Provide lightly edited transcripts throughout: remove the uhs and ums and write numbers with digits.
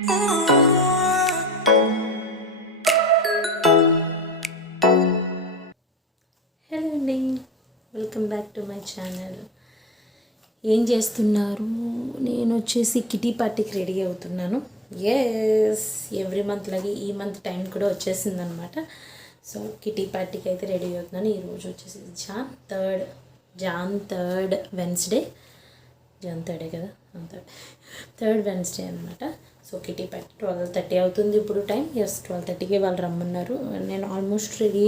Hello అండి, welcome back to my channel. ఏం చేస్తున్నారు? నేను వచ్చేసి కిటీ పార్టీకి రెడీ అవుతున్నాను. ఎస్, ఎవ్రీ మంత్ లాగే ఈ మంత్ టైం కూడా వచ్చేసింది అనమాట. సో కిటీ పార్టీకి అయితే రెడీ అవుతున్నాను. ఈరోజు వచ్చేసి జాన్ థర్డ్ వెన్స్డే. జాన్ థర్డే కదా, థర్డ్ వెన్స్డే అనమాట. సో కిటీ పార్టీ 12:30 అవుతుంది ఇప్పుడు టైం. ఎస్, 12:30కి వాళ్ళు రమ్మన్నారు. నేను almost ready,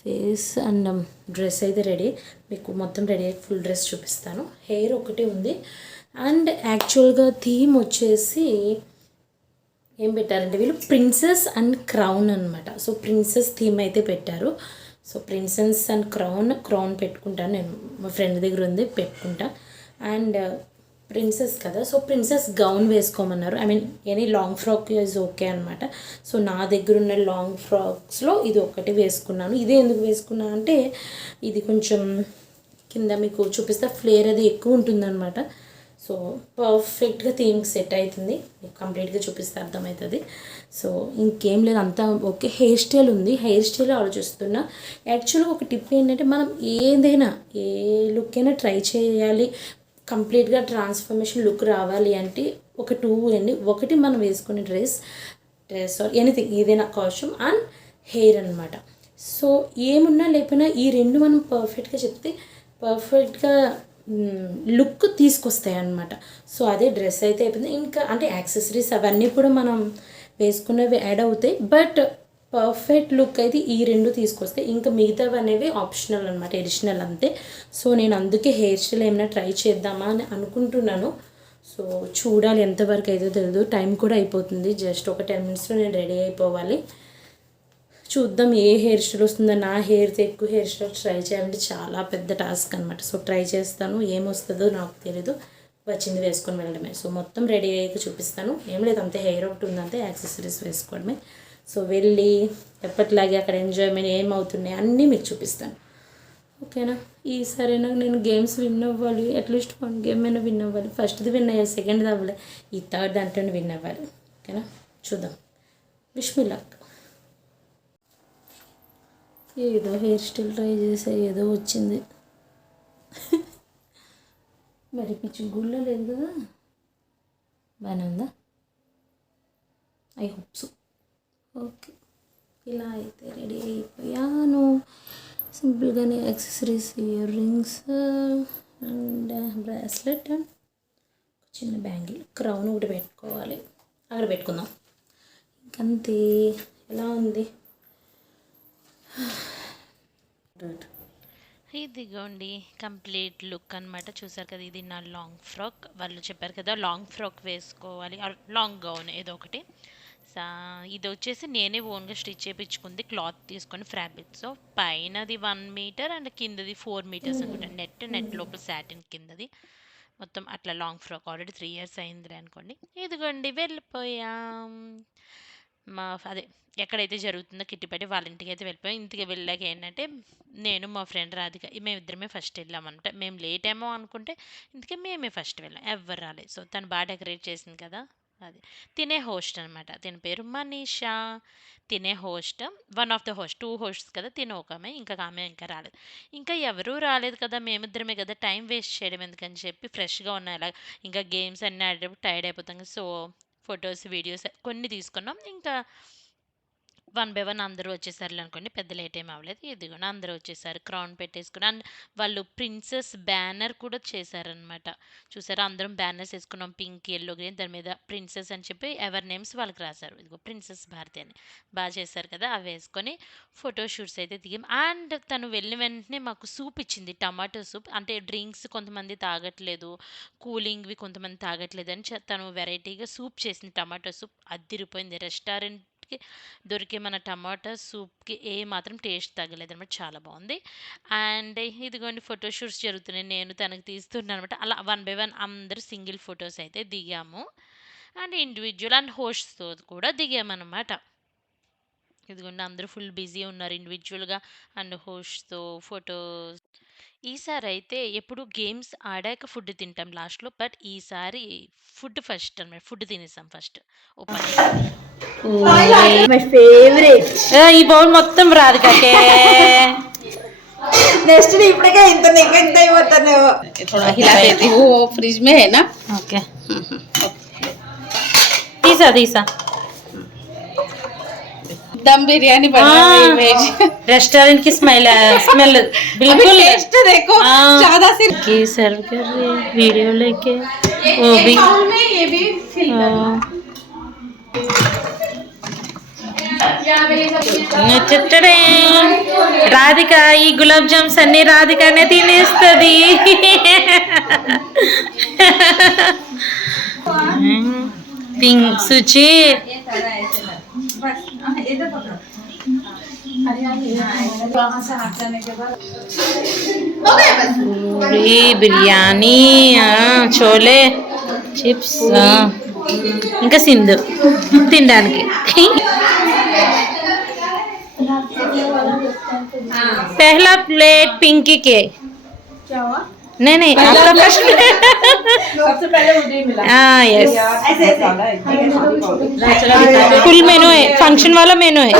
face and dress అయితే రెడీ. మీకు మొత్తం రెడీ అయ్యి ఫుల్ డ్రెస్ చూపిస్తాను. హెయిర్ ఒకటి ఉంది. అండ్ యాక్చువల్గా థీమ్ వచ్చేసి ఏం పెట్టారంటే వీళ్ళు ప్రిన్సెస్ అండ్ క్రౌన్ అనమాట. సో ప్రిన్సెస్ థీమ్ అయితే పెట్టారు. సో ప్రిన్సెస్ అండ్ క్రౌన్ పెట్టుకుంటాను నేను. మా ఫ్రెండ్ దగ్గర ఉంది, పెట్టుకుంటా. అండ్ ప్రిన్సెస్ కదా, సో ప్రిన్సెస్ గౌన్ వేసుకోమన్నారు. I mean any long frock is okay అనమాట. సో నా దగ్గర ఉన్న లాంగ్ ఫ్రాక్స్లో ఇది ఒకటి వేసుకున్నాను. ఇదే ఎందుకు వేసుకున్నా అంటే ఇది కొంచెం కింద మీకు చూపిస్తే ఫ్లేర్ అది ఎక్కువ ఉంటుందన్నమాట. సో పర్ఫెక్ట్గా థీమ్కి సెట్ అవుతుంది. మీకు కంప్లీట్గా చూపిస్తే అర్థమవుతుంది. సో ఇంకేం లేదు, అంతా ఓకే. హెయిర్ స్టైల్ ఉంది, హెయిర్ స్టైల్ ఆలోచిస్తున్నా. యాక్చువల్గా ఒక టిప్ ఏంటంటే మనం ఏదైనా ఏ లుక్ అయినా ట్రై చేయాలి, కంప్లీట్గా ట్రాన్స్ఫర్మేషన్ లుక్ రావాలి అంటే ఒక ఒకటి మనం వేసుకునే డ్రెస్ ఆర్ ఎనీథింగ్, ఏదైనా కాస్ట్యూమ్ అండ్ హెయిర్ అనమాట. సో ఏమున్నా లేకపోయినా ఈ రెండు మనం పర్ఫెక్ట్గా చెప్తే పర్ఫెక్ట్గా లుక్ తీసుకొస్తాయి అన్నమాట. సో అదే డ్రెస్ అయితే అయిపోయింది. ఇంకా అంటే యాక్సెసరీస్ అవన్నీ కూడా మనం వేసుకునేవి యాడ్ అవుతాయి. బట్ పర్ఫెక్ట్ లుక్ అయితే ఈ రెండు తీసుకొస్తే ఇంకా మిగతావి అనేవి ఆప్షనల్ అనమాట, ఎడిషనల్ అంతే. సో నేను అందుకే హెయిర్ స్టైల్ ఏమైనా ట్రై చేద్దామా అని అనుకుంటున్నాను. సో చూడాలి ఎంతవరకు అయితే తెలియదు. టైం కూడా అయిపోతుంది. జస్ట్ ఒక 10 minutesలో నేను రెడీ అయిపోవాలి. చూద్దాం ఏ హెయిర్ స్టైల్ వస్తుందో. నా హెయిర్తో ఎక్కువ హెయిర్ స్టైల్ ట్రై చేయాలంటే చాలా పెద్ద టాస్క్ అనమాట. సో ట్రై చేస్తాను, ఏమొస్తుందో నాకు తెలీదు. వచ్చింది వేసుకొని వెళ్ళడమే. సో మొత్తం రెడీ అయ్యాక చూపిస్తాను. ఏం లేదు, అంతే హెయిర్ ఒకటి ఉందంతే, యాక్సెసరీస్ వేసుకోవడమే. సో వెళ్ళి ఎప్పటిలాగే అక్కడ ఎంజాయ్మెంట్ ఏమవుతున్నాయి అన్నీ మీకు చూపిస్తాను. ఓకేనా? ఈసారైనా నేను గేమ్స్ విన్ అవ్వాలి. అట్లీస్ట్ 1 గేమ్ అయినా విన్ అవ్వాలి. ఫస్ట్ది విన్ అయ్యా, సెకండ్ది అవ్వలే, ఈ థర్డ్ దాంట్లోనే విన్ అవ్వాలి. ఓకేనా? చూద్దాం. Wish me luck. ఏదో హెయిర్ స్టైల్ ట్రై చేసా, ఏదో వచ్చింది. మరి పిచ్చి గుళ్ళ లేదు కదా, బాగానే ఉందా? I hope so. ఓకే, ఇలా అయితే రెడీ అయిపోయాను. సింపుల్గానే accessories, ear rings and bracelet and చిన్న బ్యాంగిల్, క్రౌన్ ఒకటి పెట్టుకోవాలి. అక్కడ పెట్టుకుందాం. ఇంకంతే. ఎలా ఉంది? ఇదిగోండి కంప్లీట్ లుక్ అనమాట. చూసారు కదా, ఇది నా లాంగ్ ఫ్రాక్. వాళ్ళు చెప్పారు కదా లాంగ్ ఫ్రాక్ వేసుకోవాలి, లాంగ్ గౌన్ ఏదో ఒకటి. ఇది వచ్చేసి నేనే ఓన్గా స్టిచ్ చేయించుకుంది, క్లాత్ తీసుకొని ఫ్యాబ్రిక్. సో పైనది 1 మీటర్ అండ్ కిందది 4 మీటర్స్ అనుకుంటా. నెట్ లోపల సాటిన్ కిందది మొత్తం అట్లా లాంగ్ ఫ్రాక్. ఆల్రెడీ 3 years అయింది అనుకోండి. ఇదిగోండి వెళ్ళిపోయాం. అదే ఎక్కడైతే జరుగుతుందో కిట్టి పార్టీ వాళ్ళ ఇంటికి అయితే వెళ్ళిపోయాం. ఇంటికి వెళ్ళాక ఏంటంటే నేను మా ఫ్రెండ్ రాధిక మేమిద్దరమే ఫస్ట్ వెళ్ళామన్నమాట. మేము లేట్ ఏమో అనుకుంటే ఇందుకే మేమే ఫస్ట్ వెళ్ళాం, ఎవ్వరు రాలేదు. సో తను బాగా డెకరేట్ చేసింది కదా. అది తినే హోస్ట్ అనమాట. తిన పేరు మనీషా. తినే host, one of the host, 2 hosts కదా. తినే ఒక ఆమె, ఇంకా ఆమె ఇంకా రాలేదు. ఇంకా ఎవరూ రాలేదు కదా, మేమిద్దరమే కదా, టైం వేస్ట్ చేయడం ఎందుకని చెప్పి ఫ్రెష్గా ఉన్నాయి అలా. ఇంకా గేమ్స్ అన్నీ ఆడేటప్పుడు టైర్డ్ అయిపోతాం కదా. సో ఫొటోస్, వీడియోస్ కొన్ని తీసుకున్నాం. ఇంకా 1 by 1 అందరూ వచ్చేసారులే అనుకోండి, పెద్ద లేట్ ఏం అవ్వలేదు. ఇదిగోండి అందరూ వచ్చేసారు, క్రౌన్ పెట్టేసుకుని. అండ్ వాళ్ళు ప్రిన్సెస్ బ్యానర్ కూడా చేశారనమాట. చూసారా, అందరం బ్యానర్స్ వేసుకున్నాం, పింక్, ఎల్లో, గ్రీన్. దాని మీద ప్రిన్సెస్ అని చెప్పి ఎవరి నేమ్స్ వాళ్ళకి రాశారు. ఇదిగో ప్రిన్సెస్ భారతి అని బాగా చేశారు కదా. అవి వేసుకొని ఫోటో షూట్స్ అయితే దిగాం. అండ్ తను వెళ్ళిన వెంటనే మాకు సూప్ ఇచ్చింది, టమాటో సూప్. అంటే డ్రింక్స్ కొంతమంది తాగట్లేదు, కూలింగ్వి కొంతమంది తాగట్లేదు అని తను వెరైటీగా సూప్ చేసింది, టమాటో సూప్. అదిరిపోయింది. రెస్టారెంట్కి దొరికే మన టమాటా సూప్కి ఏ మాత్రం టేస్ట్ తగ్గలేదు అనమాట, చాలా బాగుంది. అండ్ ఇదిగోండి ఫోటో షూట్స్ జరుగుతున్నాయి, నేను తనకు తీస్తున్నాను అనమాట. అలా 1 by 1 అందరూ సింగిల్ ఫొటోస్ అయితే దిగాము. అండ్ ఇండివిజువల్ అండ్ హోస్ట్తో కూడా దిగామన్నమాట. ఇదిగోండి అందరూ ఫుల్ బిజీ ఉన్నారు ఇండివిజువల్గా అండ్ హోస్ట్తో ఫొటోస్. ఈసారి అయితే ఎప్పుడు గేమ్స్ ఆడాక ఫుడ్ తింటాం లాస్ట్లో, బట్ ఈసారి ఫుడ్ ఫస్ట్ అనమాట. ఫుడ్ తినేసాం ఫస్ట్ ఓపెనింగ్. My favourite. ఈ బౌల్ మొత్తం రాదు కాకే. नेक्स्ट इपड़े इंत इंत थोड़ा हिला देती हूँ, वो फ्रिज में है ना। ఓకే తీసా తీసా. दम बिरयानी बन रहा है इमेज। रेस्टोरेंट की स्मेल बिल्कुल टेस्ट देखो ज्यादा सिर्फ की सर्व कर रही है वीडियो लेके वो भी में ये भी फिल రాధిక ఈ గులాబ్ జామ్స్ అన్ని రాధికనే తినేస్తుంది. సుచి పూరి బిర్యానీ చోలే చిప్స్ ఇంకా సింధు తినడానికి. पहला प्लेट पिंकी के क्या हुआ? नहीं आपका फर्स्ट सबसे पहले मुझे मिला। हाँ यस फुल मेनू है, फंक्शन वाला मेनू है.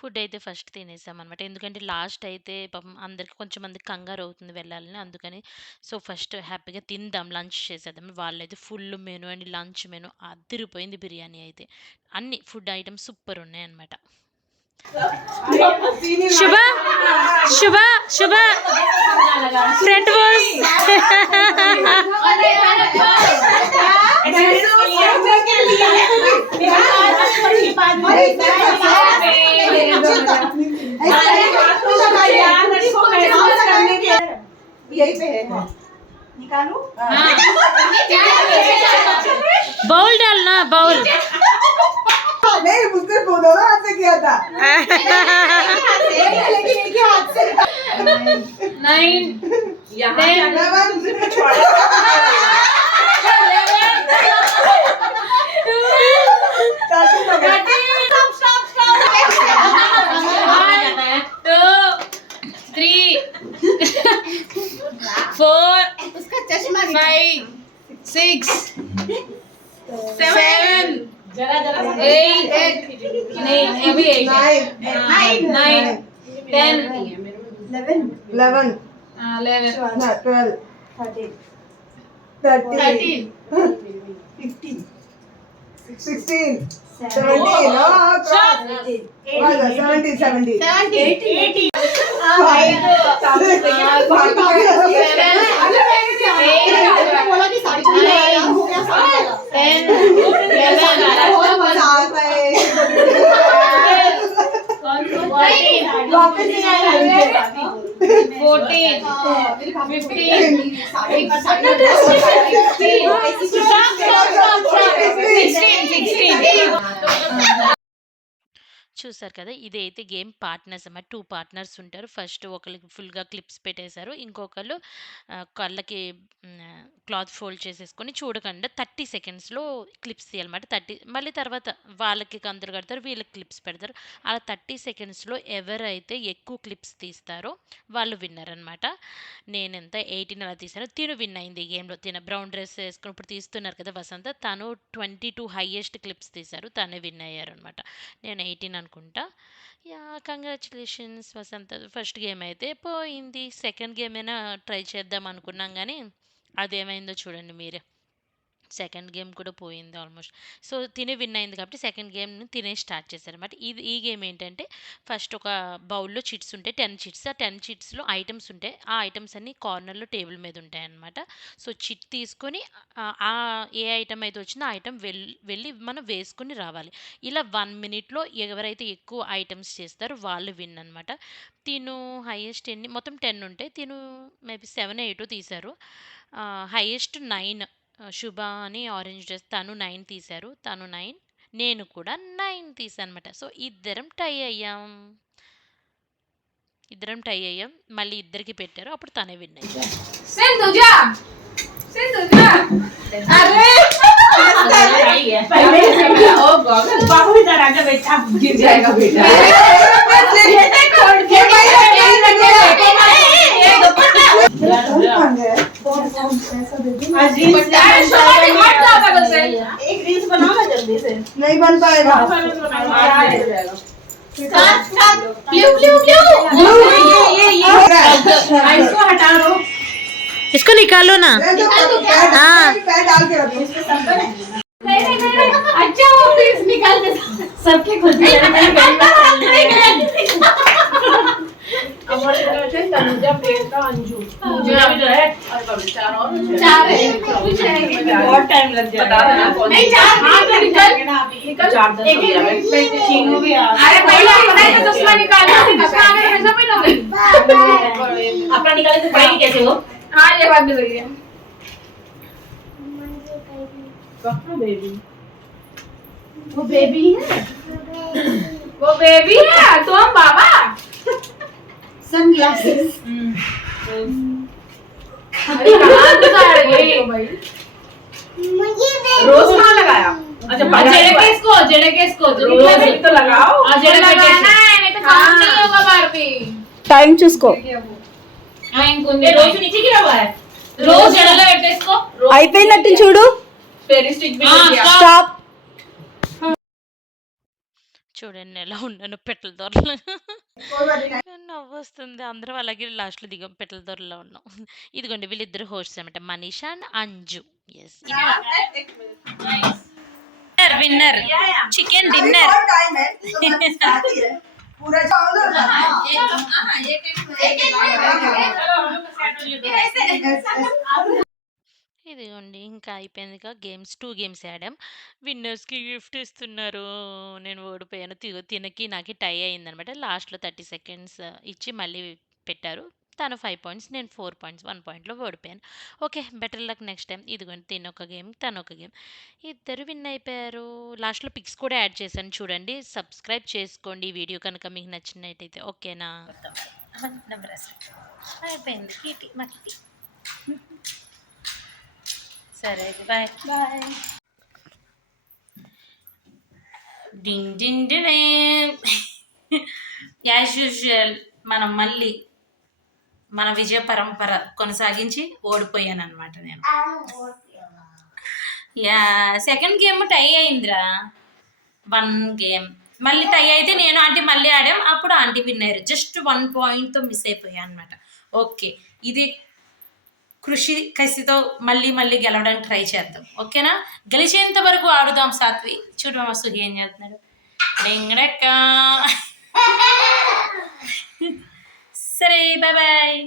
ఫుడ్ అయితే ఫస్ట్ తినేసాం అనమాట. ఎందుకంటే లాస్ట్ అయితే పాపం అందరికి కొంచెం మందికి కంగారు అవుతుంది వెళ్ళాలని, అందుకని సో ఫస్ట్ హ్యాపీగా తిందాం, లంచ్ చేసేద్దాం. వాళ్ళైతే full menu and lunch menu అదిరిపోయింది. బిర్యానీ అయితే అన్ని ఫుడ్ ఐటమ్స్ సూపర్ ఉన్నాయి అనమాట. శుభ శుభ శుభ ఫ్రంట్ వాస్ बाउल डालना बाउल नहीं मुझसे दोनों हाथ से किया था। नाइन చూసారు కదా, ఇదైతే గేమ్ పార్ట్నర్స్ అన్నమాట. 2 పార్ట్నర్స్ ఉంటారు. ఫస్ట్ ఒకరికి ఫుల్గా క్లిప్స్ పెట్టేశారు, ఇంకొకళ్ళు కళ్ళకి క్లాత్ ఫోల్డ్ చేసేసుకొని చూడకుండా 30 సెకండ్స్లో క్లిప్స్ తీయాలన్నమాట. 30 మళ్ళీ తర్వాత వాళ్ళకి కందరు కడతారు, వీళ్ళకి క్లిప్స్ పెడతారు. అలా 30 సెకండ్స్లో ఎవరైతే ఎక్కువ క్లిప్స్ తీస్తారో వాళ్ళు విన్నర్ అనమాట. నేనెంత 18 అలా తీసాను. తిను విన్ అయింది ఈ గేమ్లో. తిన బ్రౌన్ డ్రెస్ వేసుకుని ఇప్పుడు తీస్తున్నారు కదా వసంత, తను 22 హైయెస్ట్ క్లిప్స్ తీశారు, తనే విన్ అయ్యారు అనమాట. నేను 18 అనుకుంటా. యా కంగ్రాచులేషన్స్ వసంత. ఫస్ట్ గేమ్ అయితే పోయింది. సెకండ్ గేమ్ అయినా ట్రై చేద్దాం అనుకున్నాం కానీ అదేమైందో చూడండి మీరే. సెకండ్ గేమ్ కూడా పోయింది ఆల్మోస్ట్. సో తినే విన్ అయింది కాబట్టి సెకండ్ గేమ్ని తినే స్టార్ట్ చేశారనమాట. ఈ గేమ్ ఏంటంటే ఫస్ట్ ఒక బౌల్లో చిట్స్ ఉంటాయి, 10 చిట్స్. ఆ 10 చిట్స్లో ఐటమ్స్ ఉంటాయి. ఆ ఐటమ్స్ అన్ని కార్నర్లో టేబుల్ మీద ఉంటాయి అన్నమాట. సో చిట్ తీసుకొని ఆ ఏ ఐటమ్ అయితే వచ్చిందో ఆ ఐటమ్ వెళ్ళి మనం వేసుకుని రావాలి. ఇలా 1 మినిట్లో ఎవరైతే ఎక్కువ ఐటమ్స్ చేస్తారో వాళ్ళు విన్ అనమాట. తిను హైయెస్ట్ ఎన్ని మొత్తం 10 ఉంటాయి, తిను మేబీ 7, 8 తీశారు. హైయెస్ట్ 9 శుభ అని ఆరెంజ్ డ్రెస్, తను 9 తీశారు. తను 9, నేను కూడా 9 తీసాను అనమాట. సో ఇద్దరం టై అయ్యాం. మళ్ళీ ఇద్దరికి పెట్టారు, అప్పుడు తనే విన్ అయ్యారు. अरे बाबू इधर आजा बेटा, गिर जाएगा बेटा। एक रील्स बनाओ ना जल्दी से। नहीं बन पाएगा। इसको हटा दो। इसको निकालो ना। हाँ डाल के रखो। अच्छा वो पीस निकाल दे सबके खुद ही तनुजा प्रियंका अंजू पूजा भी जो है और चार और चार है कुछ नहीं बहुत टाइम लग जाएगा नहीं चार हां तो निकल चार दस हो जाएगा चीनू भी आ अरे पहले बनाए तो चश्मा निकालो चश्मा आगे हमेशा पहनोगे अपना निकाले तो पहले कैसे हो हां ये बात भी सही है कहां बेबी वो बेबी है तो हम बाबा सनग्लासेस अरे कहां लगा रही भाई रोज कहां लगाया अच्छा जेड़े के इसको रोज तो लगाओ जेड़े लगाना है नहीं तो काम नहीं होगा बारबी टाइम చూసుకో ये रोज नीचे गिरा हुआ है रोज जेड़ा लगाते इसको అయిపోయినట్టు చూడు फेरी स्टिक भी किया స్టాప్ చూడండి ఎలా ఉన్నాను పెట్టెల దొరలో నవ్వు వస్తుంది. అందరం అలాగే లాస్ట్లో దిగాం పెట్టెల దొరలో ఉన్నాం. ఇదిగోండి వీళ్ళిద్దరు హోస్ట్స్ అనమాట, Manisha and Anju. Yes winner chicken dinner. ఇదిగోండి ఇంకా అయిపోయిందిగా గేమ్స్. 2 గేమ్స్ ఆడాం. విన్నర్స్‌కి గిఫ్ట్ ఇస్తున్నారు. నేను ఓడిపోయాను. తినకి నాకి టై అయిందనమాట. లాస్ట్‌లో 30 సెకండ్స్ ఇచ్చి మళ్ళీ పెట్టారు. తను 5 పాయింట్స్, నేను 4 పాయింట్స్, 1 పాయింట్‌లో ఓడిపోయాను. Okay, better luck next time. ఇదిగోండి తినొక గేమ్, తనొక గేమ్. ఇద్దరు విన్ అయిపోయారు. లాస్ట్‌లో పిక్స్ కూడా యాడ్ చేశాను చూడండి. సబ్స్క్రైబ్ చేసుకోండి ఈ వీడియో కనుక మీకు నచ్చినట్టయితే. ఓకేనా? అయిపోయింది కిటి మా కిటి. సరే బాయ్ బాయ్. డింగ్ డింగ్ డింగ్. యాజ్ యూజువల్ మనం మళ్ళీ మన విజయ పరంపర కొనసాగించి ఓడిపోయాను అనమాట నేను. యా, సెకండ్ గేమ్ టై అయిందిరా. 1 గేమ్ మళ్ళీ టై అయితే నేను ఆంటీ మళ్ళీ ఆడాం. అప్పుడు ఆంటీ విన్ అయ్యారు. జస్ట్ 1 పాయింట్తో మిస్ అయిపోయాను అనమాట. ఓకే, ఇది కృషి కసితో మళ్ళీ మళ్ళీ గెలవడానికి ట్రై చేద్దాం. ఓకేనా? గెలిచేంత వరకు ఆడుదాం. సాత్వి చూడు మా సుహి ఏం చేస్తున్నాడు. డెంగడక్క. సరే బాయ్ బాయ్.